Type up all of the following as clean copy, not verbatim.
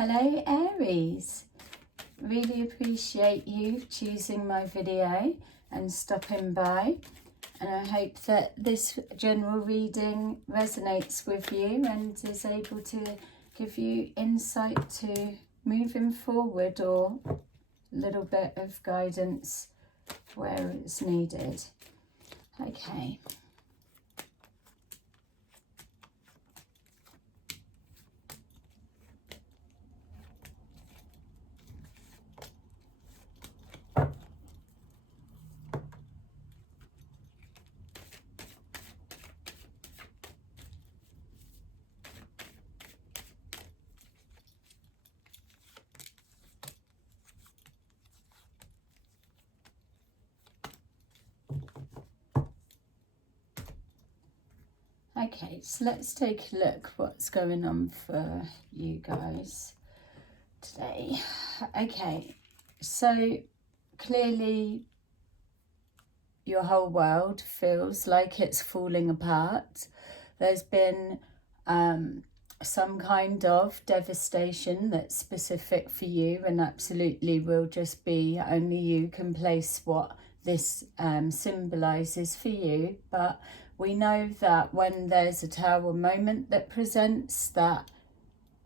Hello Aries, really appreciate you choosing my video and stopping by, and I hope that this general reading resonates with you and is able to give you insight to moving forward or a little bit of guidance where it's needed. Okay. Okay, so let's take a look what's going on for you guys today. Okay, so clearly your whole world feels like it's falling apart. There's been some kind of devastation that's specific for you and absolutely will just be only you can place what this symbolises for you. But we know that when there's a Tower moment that presents, that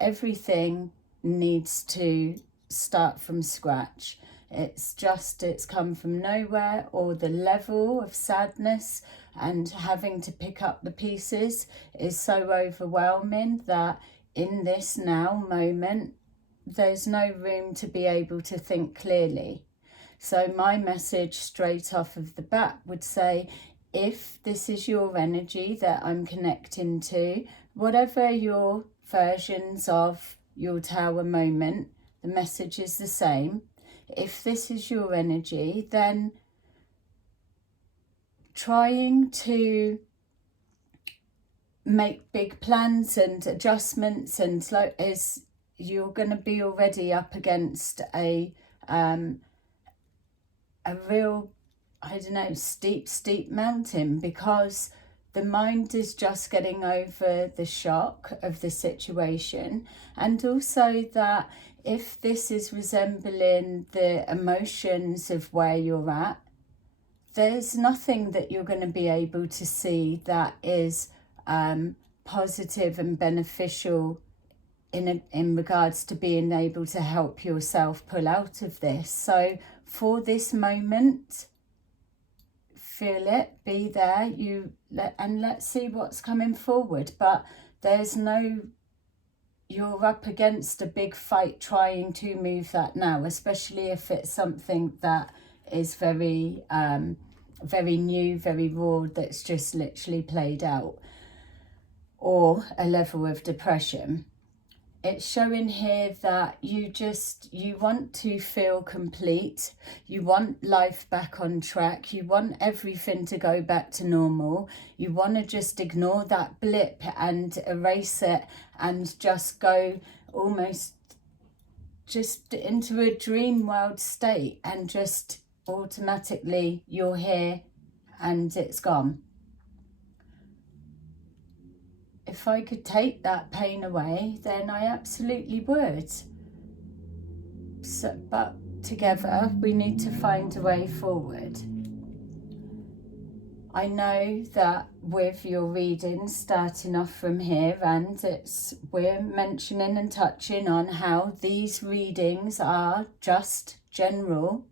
everything needs to start from scratch. It's come from nowhere, or the level of sadness and having to pick up the pieces is so overwhelming that in this now moment, there's no room to be able to think clearly. So my message straight off of the bat would say, if this is your energy that I'm connecting to, whatever your versions of your Tower moment, the message is the same. If this is your energy, then trying to make big plans and adjustments and is you're going to be already up against a real, I don't know, steep mountain, because the mind is just getting over the shock of the situation. And also that if this is resembling the emotions of where you're at, there's nothing that you're going to be able to see that is positive and beneficial in regards to being able to help yourself pull out of this. So for this moment, feel it, be there, and let's see what's coming forward. But there's no, you're up against a big fight trying to move that now, especially if it's something that is very very new, very raw, that's just literally played out, or a level of depression. It's showing here that you want to feel complete. You want life back on track. You want everything to go back to normal. You want to just ignore that blip and erase it and just go almost just into a dream world state, and just automatically you're here and it's gone. If I could take that pain away, then I absolutely would. So, but together we need to find a way forward. I know that with your reading starting off from here, and we're mentioning and touching on how these readings are just general,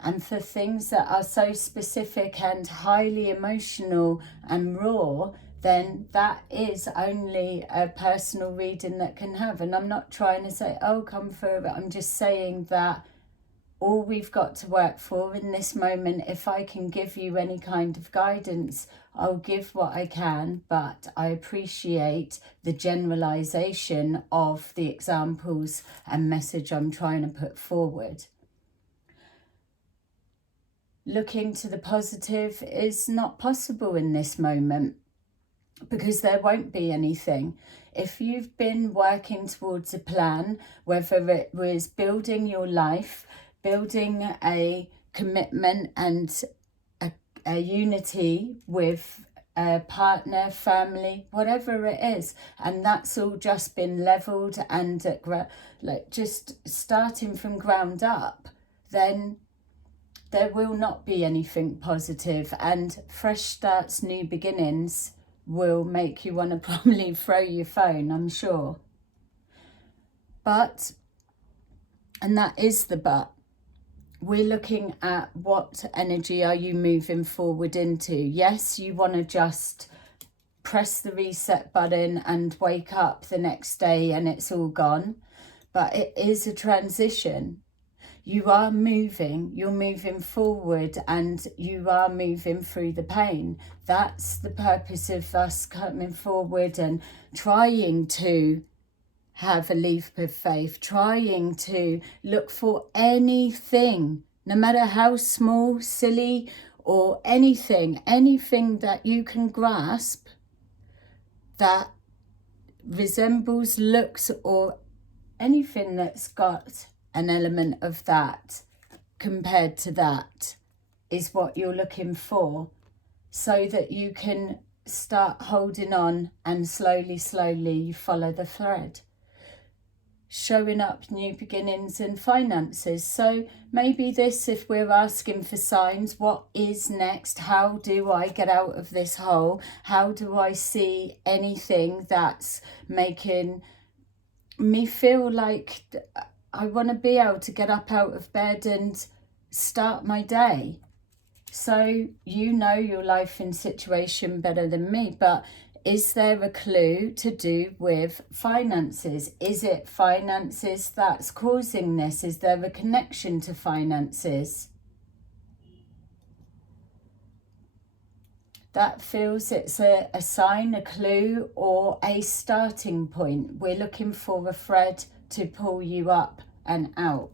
and for things that are so specific and highly emotional and raw, then that is only a personal reading that can have. And I'm not trying to say, oh, come through, but I'm just saying that all we've got to work for in this moment, if I can give you any kind of guidance, I'll give what I can, but I appreciate the generalization of the examples and message I'm trying to put forward. Looking to the positive is not possible in this moment, because there won't be anything. If you've been working towards a plan, whether it was building your life, building a commitment and a unity with partner, family, whatever it is, and that's all just been leveled and like just starting from ground up, then there will not be anything positive, and fresh starts, new beginnings will make you want to probably throw your phone, I'm sure. But, and that is the but, we're looking at what energy are you moving forward into. Yes, you want to just press the reset button and wake up the next day and it's all gone. But it is a transition. You are moving, you're moving forward, and you are moving through the pain. That's the purpose of us coming forward and trying to have a leap of faith, trying to look for anything, no matter how small, silly, or anything that you can grasp that resembles, looks, or anything that's got an element of that compared to that is what you're looking for, so that you can start holding on and slowly you follow the thread. Showing up new beginnings and finances. So maybe this, if we're asking for signs, what is next? How do I get out of this hole? How do I see anything that's making me feel like I want to be able to get up out of bed and start my day? So you know your life and situation better than me, but is there a clue to do with finances? Is it finances that's causing this? Is there a connection to finances? That feels it's a sign, a clue, or a starting point. We're looking for a thread to pull you up and out.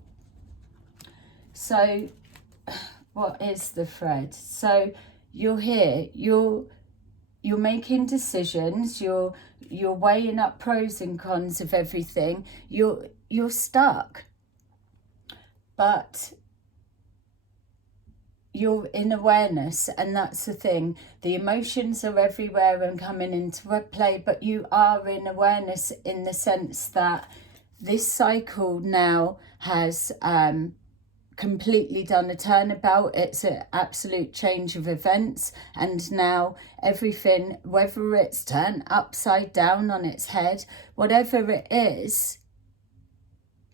So what is the thread? So you're here, you're making decisions, you're weighing up pros and cons of everything, you're stuck, but you're in awareness, and that's the thing. The emotions are everywhere and coming into play, but you are in awareness in the sense that this cycle now has completely done a turnabout. It's an absolute change of events, and now everything, whether it's turned upside down on its head, whatever it is,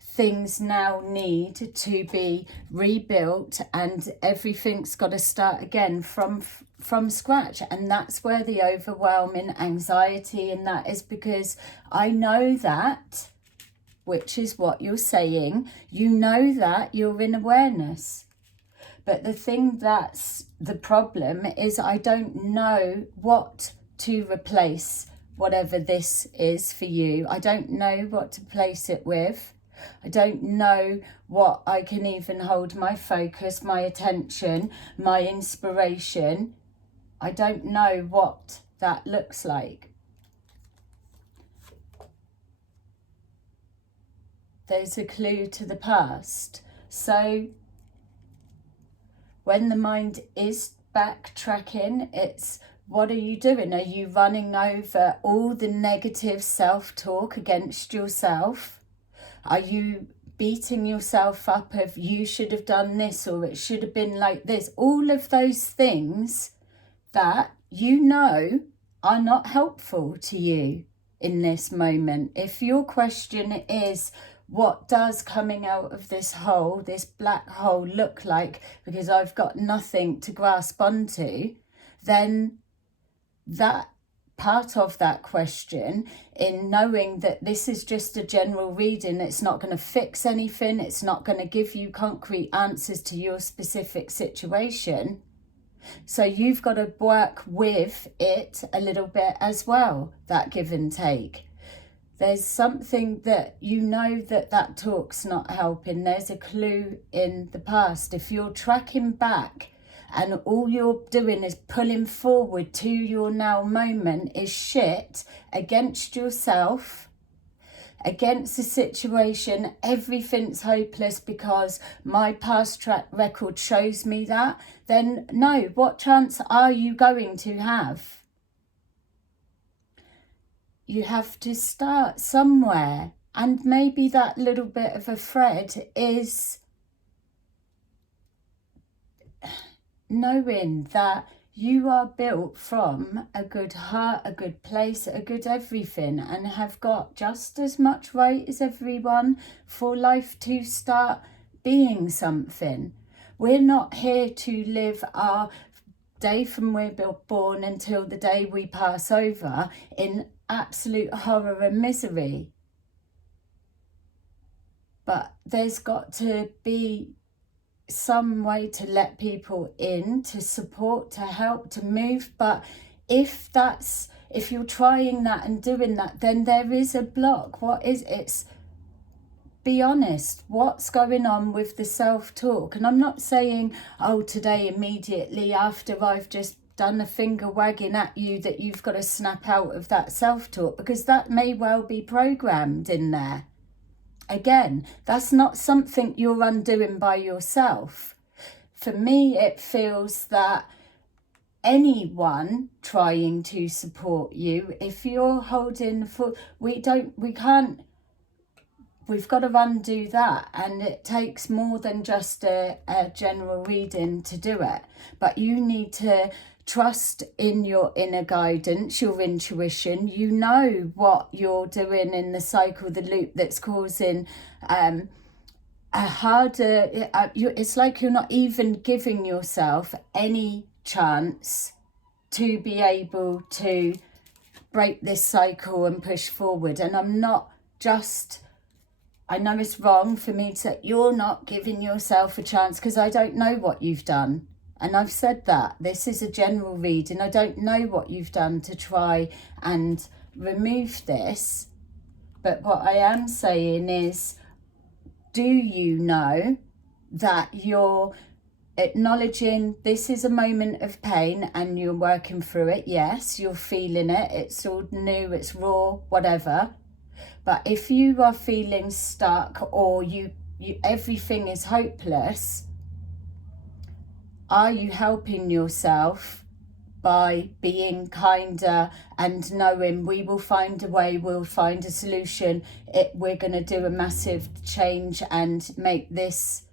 things now need to be rebuilt, and everything's got to start again from scratch. And that's where the overwhelming anxiety, and that is because I know that, which is what you're saying, you know that you're in awareness. But the thing that's the problem is I don't know what to replace whatever this is for you. I don't know what to place it with. I don't know what I can even hold my focus, my attention, my inspiration. I don't know what that looks like. There's a clue to the past. So when the mind is backtracking, it's what are you doing? Are you running over all the negative self-talk against yourself? Are you beating yourself up of you should have done this, or it should have been like this? All of those things that you know are not helpful to you in this moment. If your question is, what does coming out of this hole, this black hole, look like, because I've got nothing to grasp onto, then that part of that question, in knowing that this is just a general reading, it's not going to fix anything, it's not going to give you concrete answers to your specific situation. So you've got to work with it a little bit as well, that give and take. There's something that you know that talk's not helping. There's a clue in the past. If you're tracking back and all you're doing is pulling forward to your now moment is shit against yourself, against the situation, everything's hopeless because my past track record shows me that, then no, what chance are you going to have? you have to start somewhere. And maybe that little bit of a thread is knowing that you are built from a good heart, a good place, a good everything, and have got just as much right as everyone for life to start being something. We're not here to live our day from we're born until the day we pass over in absolute horror and misery. But there's got to be some way to let people in, to support, to help, to move. But if you're trying that and doing that, then there is a block. What is it's be honest, what's going on with the self-talk? And I'm not saying, oh, today immediately after I've just done a finger wagging at you that you've got to snap out of that self-talk, because that may well be programmed in there. Again, that's not something you're undoing by yourself. For me, it feels that anyone trying to support you, if you're holding for, we've got to undo that, and it takes more than just a general reading to do it. But you need to trust in your inner guidance, your intuition. You know what you're doing in the cycle, the loop that's causing a harder, it's like you're not even giving yourself any chance to be able to break this cycle and push forward. And I know it's wrong for me to say you're not giving yourself a chance, because I don't know what you've done. And I've said that. This is a general reading. I don't know what you've done to try and remove this. But what I am saying is, do you know that you're acknowledging this is a moment of pain and you're working through it? Yes, you're feeling it. It's all new, it's raw, whatever. But if you are feeling stuck or you everything is hopeless, are you helping yourself by being kinder and knowing we will find a way, we'll find a solution, we're going to do a massive change and make this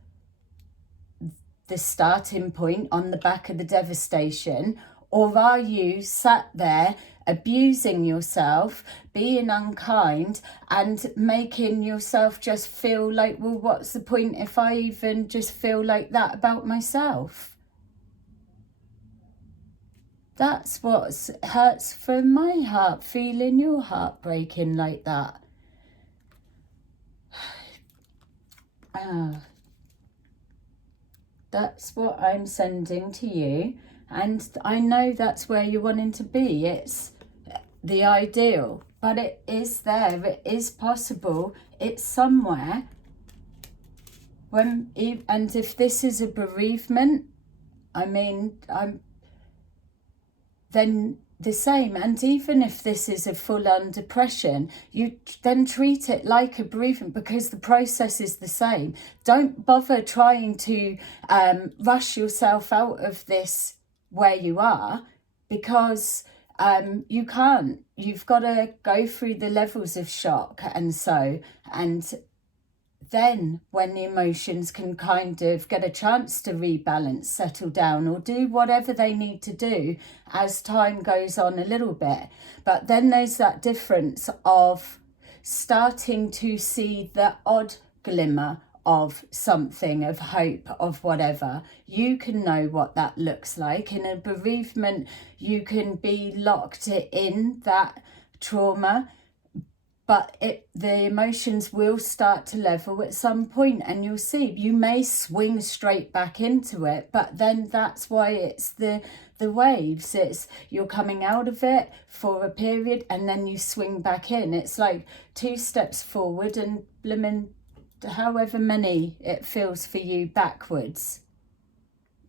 the starting point on the back of the devastation? Or are you sat there abusing yourself, being unkind, and making yourself just feel like, well, what's the point if I even just feel like that about myself? That's what hurts from my heart, feeling your heart breaking like that. That's what I'm sending to you. And I know that's where you're wanting to be. It's the ideal, but it is there. It is possible. It's somewhere. And if this is a bereavement, then the same. And even if this is a full-on depression, you then treat it like a bereavement, because the process is the same. Don't bother trying to rush yourself out of this where you are, because you can't. You've got to go through the levels of shock, and then when the emotions can kind of get a chance to rebalance, settle down, or do whatever they need to do as time goes on a little bit. But then there's that difference of starting to see the odd glimmer of something, of hope, of whatever. You can know what that looks like. In a bereavement, you can be locked in that trauma, but the emotions will start to level at some point, and you'll see you may swing straight back into it. But then that's why it's the waves. It's you're coming out of it for a period and then you swing back in. It's like 2 steps forward and blimmin' however many it feels for you backwards.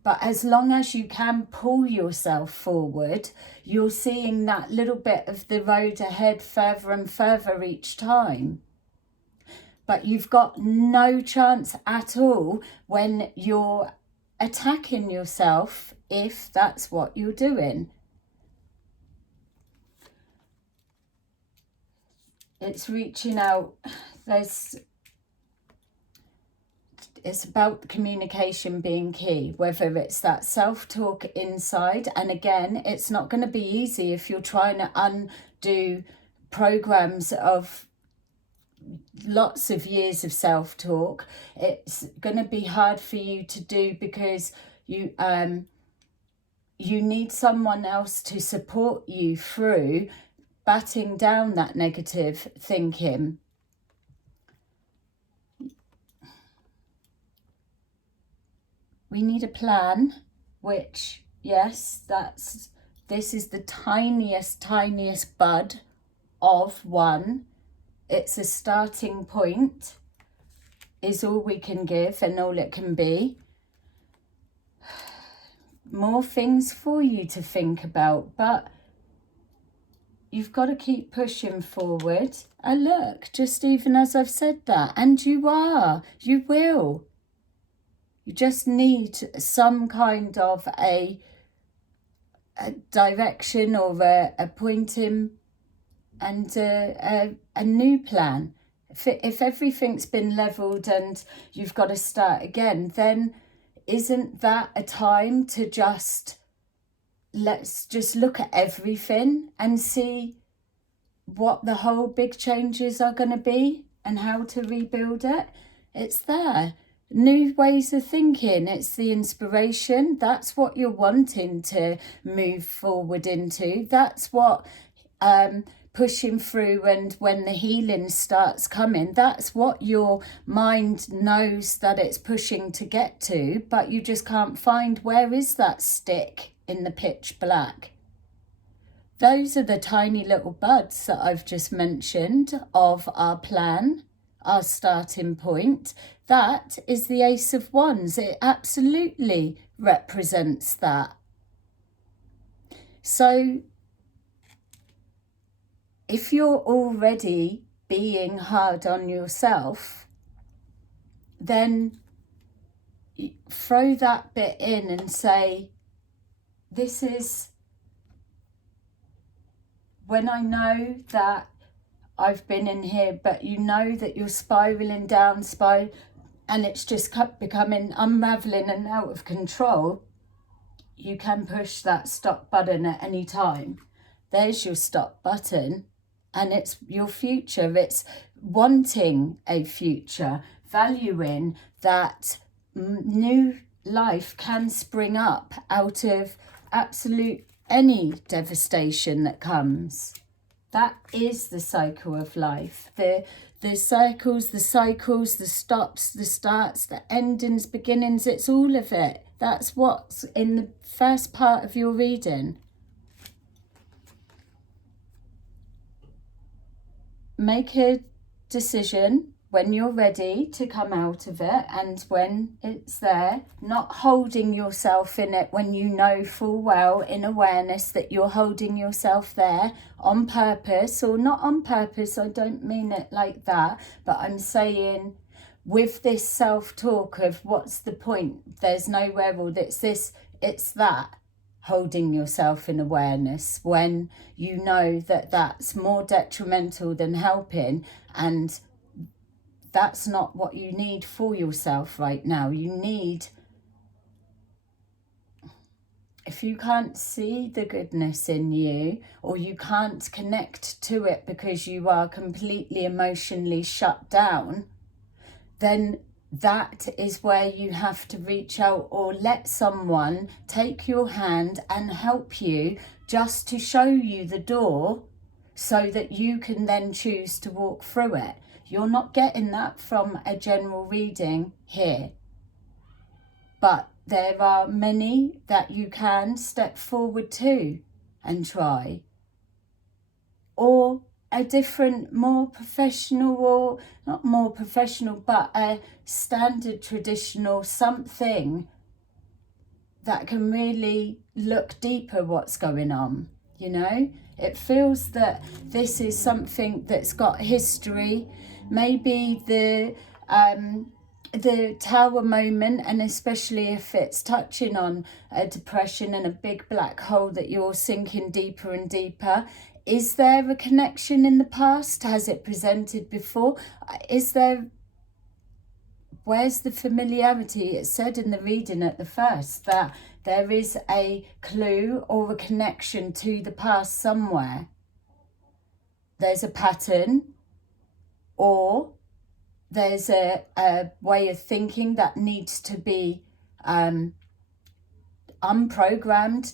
But as long as you can pull yourself forward, you're seeing that little bit of the road ahead further and further each time. But you've got no chance at all when you're attacking yourself, if that's what you're doing. It's reaching out. It's about communication being key, whether it's that self-talk inside. And again, it's not going to be easy if you're trying to undo programs of lots of years of self-talk. It's going to be hard for you to do because you need someone else to support you through batting down that negative thinking. We need a plan, which, yes, this is the tiniest bud of one. It's a starting point, is all we can give and all it can be. More things for you to think about, but you've got to keep pushing forward. And look, just even as I've said that, and you will. You just need some kind of a direction or a pointing and a new plan. If everything's been levelled and you've got to start again, then isn't that a time to let's just look at everything and see what the whole big changes are going to be and how to rebuild it? It's there. New ways of thinking, it's the inspiration. That's what you're wanting to move forward into. That's what pushing through, and when the healing starts coming, that's what your mind knows that it's pushing to get to, but you just can't find where is that stick in the pitch black. Those are the tiny little buds that I've just mentioned of our plan, our starting point. That is the Ace of Wands. It absolutely represents that. So if you're already being hard on yourself, then throw that bit in and say, this is when I know that I've been in here, but you know that you're spiraling down, and it's just becoming unraveling and out of control. You can push that stop button at any time. There's your stop button, and it's your future. It's wanting a future, valuing that new life can spring up out of absolute any devastation that comes. That is the cycle of life. The cycles, the stops, the starts, the endings, beginnings, it's all of it. That's what's in the first part of your reading. Make a decision when you're ready to come out of it, and when it's there, not holding yourself in it when you know full well in awareness that you're holding yourself there on purpose or not on purpose. I don't mean it like that, but I'm saying with this self-talk of what's the point, there's nowhere, or it's that. Holding yourself in awareness when you know that that's more detrimental than helping, and that's not what you need for yourself right now. You need, if you can't see the goodness in you, or you can't connect to it because you are completely emotionally shut down, then that is where you have to reach out or let someone take your hand and help you, just to show you the door so that you can then choose to walk through it. You're not getting that from a general reading here, but there are many that you can step forward to and try. Or a different, more professional, or not more professional, but a standard traditional something that can really look deeper what's going on. You know, it feels that this is something that's got history. Maybe the tower moment, and especially if it's touching on a depression and a big black hole that you're sinking deeper and deeper, Is there a connection in the past? Has it presented before? Where's the familiarity? It said in the reading at the first that there is a clue or a connection to the past somewhere. There's a pattern, or there's a way of thinking that needs to be unprogrammed,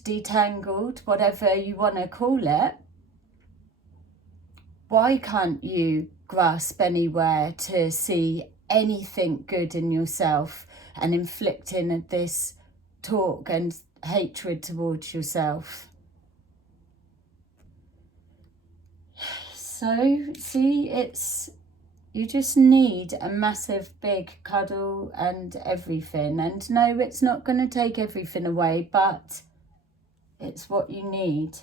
detangled, whatever you want to call it. Why can't you grasp anywhere to see anything good in yourself and inflicting this talk and hatred towards yourself? So, see, you just need a massive big cuddle and everything. And no, it's not going to take everything away, but it's what you need.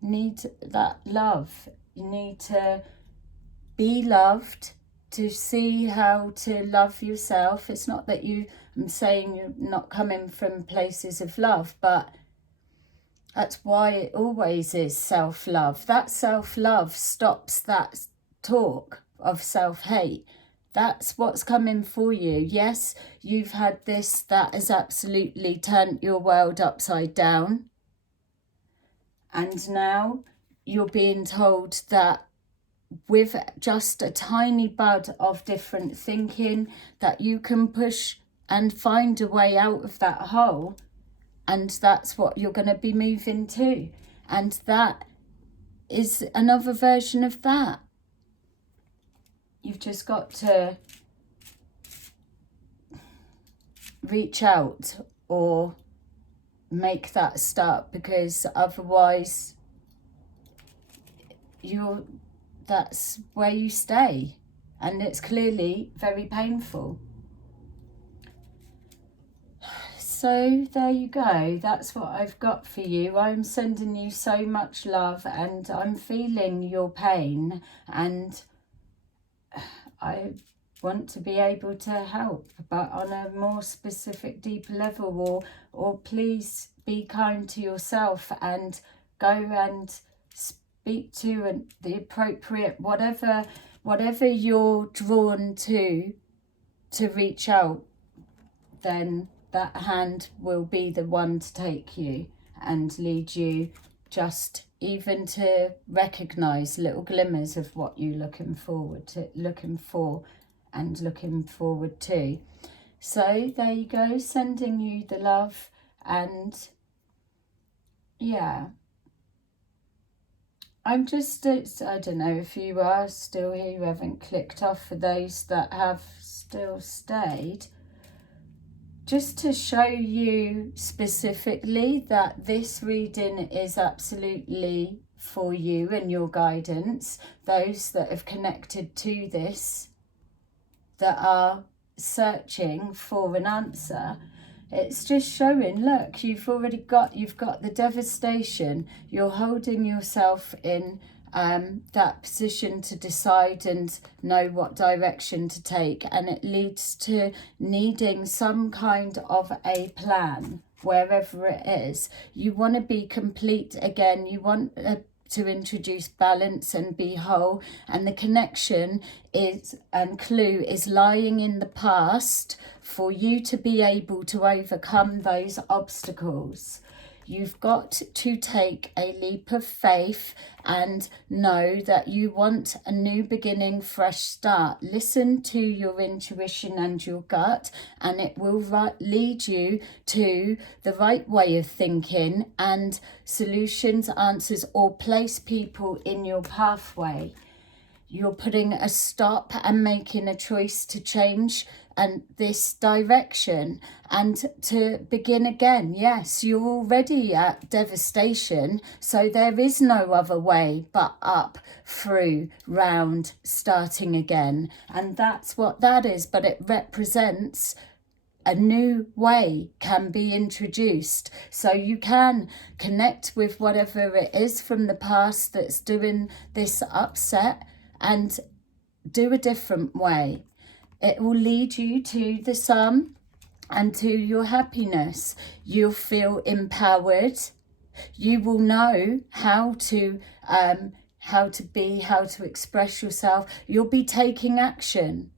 You need that love. You need to be loved, to see how to love yourself. It's not that I'm saying you're not coming from places of love, but that's why it always is self-love. That self-love stops that talk of self-hate. That's what's coming for you. Yes, you've had this that has absolutely turned your world upside down. And now you're being told that with just a tiny bud of different thinking, that you can push and find a way out of that hole. And that's what you're going to be moving to. And that is another version of that. You've just got to reach out or make that start, because otherwise that's where you stay. And it's clearly very painful. So there you go. That's what I've got for you. I'm sending you so much love, and I'm feeling your pain, and I want to be able to help, but on a more specific, deeper level. Or please be kind to yourself and go and speak to the appropriate, whatever you're drawn to reach out, then that hand will be the one to take you and lead you, just even to recognise little glimmers of what you're looking for and looking forward to. So there you go, sending you the love. And yeah, I'm just, I don't know if you are still here, you haven't clicked off. For those that have still stayed, just to show you specifically that this reading is absolutely for you and your guidance. Those that have connected to this, that are searching for an answer, it's just showing, look, you've got the devastation. You're holding yourself in that position to decide and know what direction to take, and it leads to needing some kind of a plan wherever it is. You want to be complete again. You want to introduce balance and be whole, and the connection is and clue is lying in the past for you to be able to overcome those obstacles. You've got to take a leap of faith and know that you want a new beginning, fresh start. Listen to your intuition and your gut, and it will lead you to the right way of thinking and solutions, answers, or place people in your pathway. You're putting a stop and making a choice to change and this direction and to begin again. Yes, you're already at devastation, so there is no other way but up, through, round, starting again. And that's what that is, but it represents a new way can be introduced, so you can connect with whatever it is from the past that's doing this upset and do a different way. It will lead you to the sun and to your happiness. You'll feel empowered. You will know how to be, how to express yourself. You'll be taking action,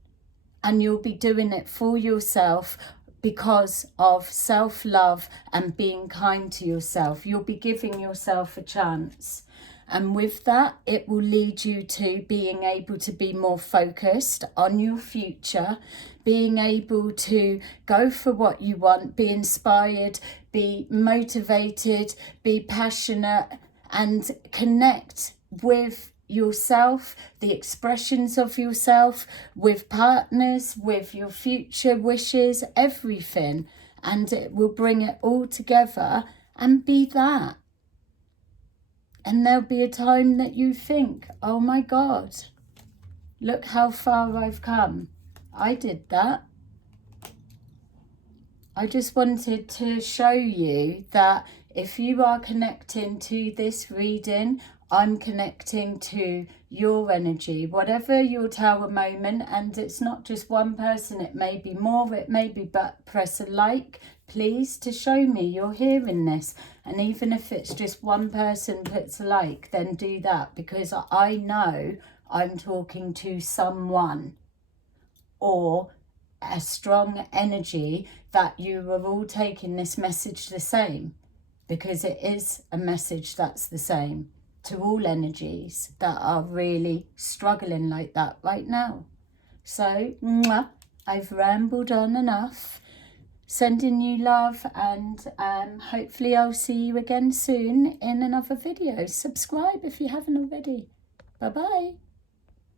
and you'll be doing it for yourself because of self-love and being kind to yourself. You'll be giving yourself a chance. And with that, it will lead you to being able to be more focused on your future, being able to go for what you want, be inspired, be motivated, be passionate, and connect with yourself, the expressions of yourself, with partners, with your future wishes, everything. And it will bring it all together and be that. And there'll be a time that you think, oh my God, look how far I've come. I did that. I just wanted to show you that if you are connecting to this reading, I'm connecting to your energy, whatever your tower moment, and it's not just one person, it may be more, it may be, but press a like, please, to show me you're hearing this. And even if it's just one person puts a like, then do that, because I know I'm talking to someone or a strong energy that you are all taking this message the same, because it is a message that's the same to all energies that are really struggling like that right now. So, I've rambled on enough. Sending you love, and hopefully I'll see you again soon in another video. Subscribe if you haven't already. Bye-bye.